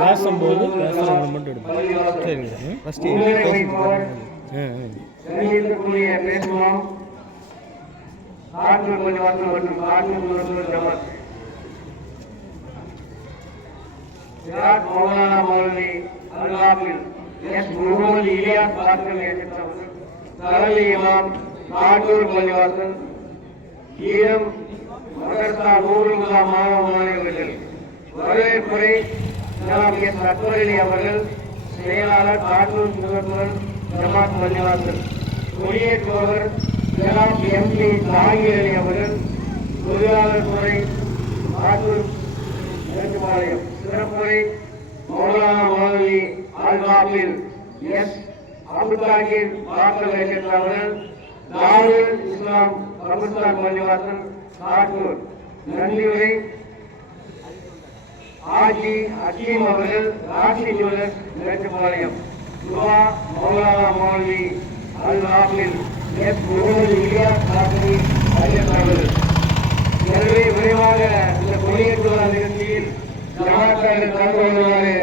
பேசும்போது பேசுறவங்க மட்டும் எடுப்போம். சரிங்க. ஃபர்ஸ்ட் பேசுவோம். மௌலானா மௌலவி அல்ஹாஃபிஸ் எஸ் முகமது இலியாஸ் பாஸ்கர் தலைமை இமாம் நாட்டூர் பள்ளிவாசல் ஈரம் மதரசா நூறுல்லா மாணவ மாணவிகள் வரவேற்புரை ஜனாப் எஸ் அக்பர் அலி அவர்கள் செயலாளர் நாட்டூர் முதல்வர் ஜமாத் பள்ளிவாசல் கொடியேற்றுபவர் ஜனாப் எம்பி தாகிர் அலி அவர்கள் தொழிலாளர் துறை நாட்டூர் மேட்டுப்பாளையம் சிறப்புரை மௌலானா மௌலவி அல்ஹாஃபிஸ் எஸ் அப்துல் பாஸ்கர் அவர்கள் தாருல் இஸ்லாம் கபர்ஸ்தான் பள்ளிவாசல் நாட்டூர் நன்றியுரை ஆஜி அக்கீம் அவர்கள் ராசி ஜுவல்லர்ஸ் மேட்டுப்பாளையம் துவா மௌலானா மௌலவி அல்ஹாஃபிஸ் எஸ் முகமது இலியாஸ் பாஸ்கர் அவர்கள். எனவே விரைவாக இந்த கொடியேற்ற நிகழ்ச்சியில் ஜமாத்தார்கள் கலந்து கொள்ளுமாறு